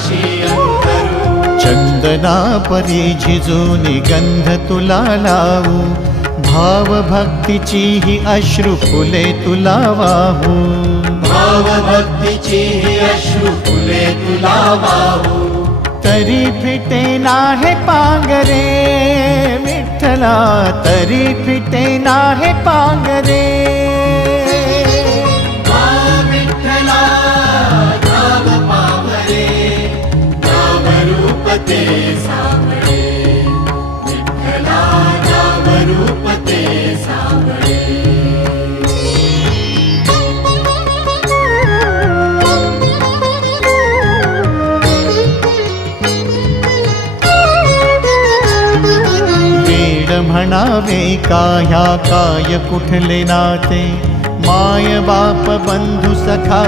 पाशी अंतरू। चंदना परी झिजूनी गंध तुला लावू, भाव भक्तीची ही अश्रु फुले तुला वाहू। भाव भक्तीची ही अश्रु फुले तुला वाहू। तरी फिटे नाहे पांगरे विठ्ठला, तरी फिटे नाहे पांगरे। विठ्ठला नाम पावरे, नाम रूप ते सावळे। विठ्ठला नाम रूप ते सावळे। म्हणावे का ह्या काय कुठले नाते, माय बाप बंधू सखा